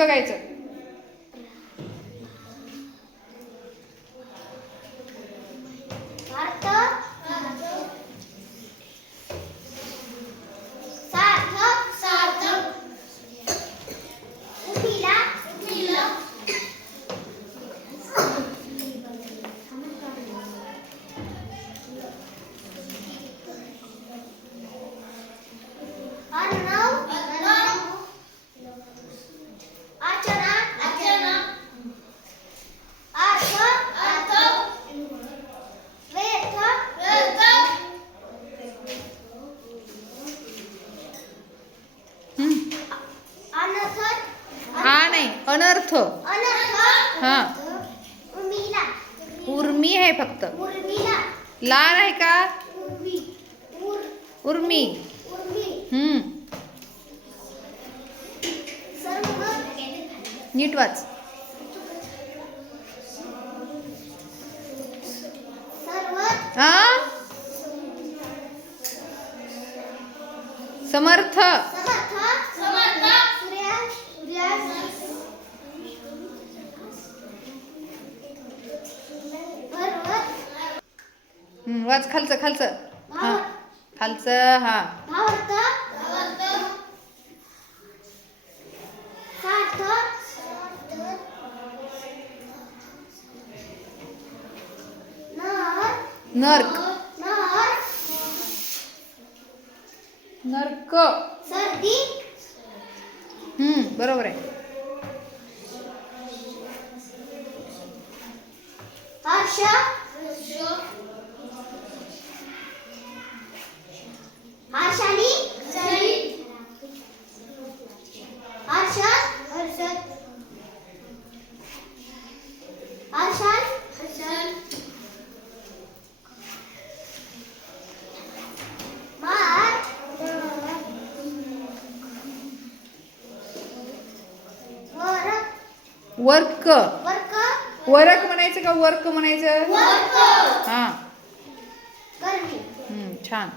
बघायचं. अनर्थ. हा उर्मी आहे फक्त. लाल आहे का? उर्मी. नीट वाच. समर्थ. वाच खालचं खालचं. हा खालचं. हा नर्क. नर्क. बरोबर आहे. वर्क. वरक म्हणायचं का वर्क म्हणायचं? हा छान.